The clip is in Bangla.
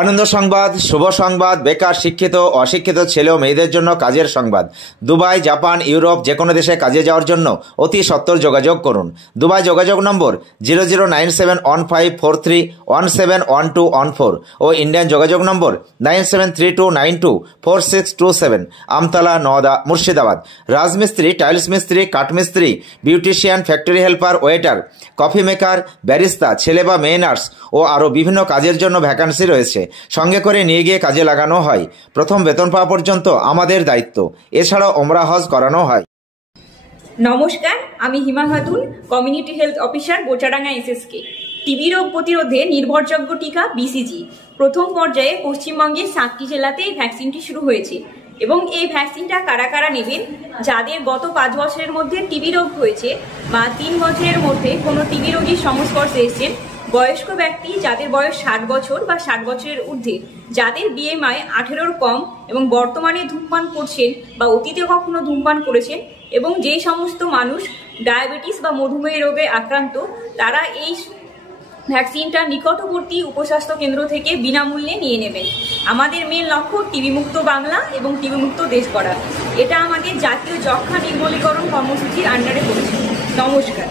আনন্দ সংবাদ, শুভ সংবাদ, বেকার, শিক্ষিত, অশিক্ষিত ছেলে ও মেয়েদের জন্য কাজের সংবাদ। দুবাই, জাপান, ইউরোপ যে কোনো দেশে কাজে যাওয়ার জন্য অতি সত্বর যোগাযোগ করুন। দুবাই যোগাযোগ নম্বর 00971543171214 ও ইন্ডিয়ান যোগাযোগ নম্বর 9732924627। আমতলা, নওদা, মুর্শিদাবাদ। রাজমিস্ত্রি, টাইলস মিস্ত্রি, কাঠমিস্ত্রি, beautician, factory helper, waiter, coffee maker, barista, ছেলে বা মেয়ে নার্স ও আরও বিভিন্ন কাজের জন্য ভ্যাকান্সি রয়েছে। সঙ্গে করে নিয়ে গিয়ে কাজে লাগানো হয়। প্রথম বেতন পাওয়া পর্যন্ত আমাদের দায়িত্ব। এছাড়াও ওমরা হজ করানো হয়। নমস্কার, আমি Hima Khatun, community health officer, Bochadanga SSK. TB রোগ প্রতিরোধে নির্ভরযোগ্য টিকা বিসিজি প্রথম পর্যায়ে পশ্চিমবঙ্গের 7টি জেলাতে এই ভ্যাকসিনটি শুরু হয়েছে এবং এই ভ্যাকসিনটা কারা কারা নেবেন? যাদের গত 5 বছরের মধ্যে টিবি রোগ হয়েছে বা 3 বছরের মধ্যে কোনো টিবি রোগীর সংস্পর্শে এসেছেন, বয়স্ক ব্যক্তি যাদের বয়স 60 বছর বা 60 বছরের ঊর্ধ্বে, যাদের বিএমআই 18-র কম এবং বর্তমানে ধূমপান করছেন বা অতীতে কখনো ধূমপান করেছেন, এবং যেই সমস্ত মানুষ ডায়াবেটিস বা মধুমেহ রোগে আক্রান্ত, তারা এই ভ্যাকসিনটা নিকটবর্তী উপস্বাস্থ্য কেন্দ্র থেকে বিনামূল্যে নিয়ে নেবেন। আমাদের মেন লক্ষ্য টিবি মুক্ত বাংলা এবং টিবি মুক্ত দেশ গড়া। এটা আমাদের জাতীয় যক্ষ্মা নির্মূলীকরণ কর্মসূচির আন্ডারে পড়েছে। নমস্কার।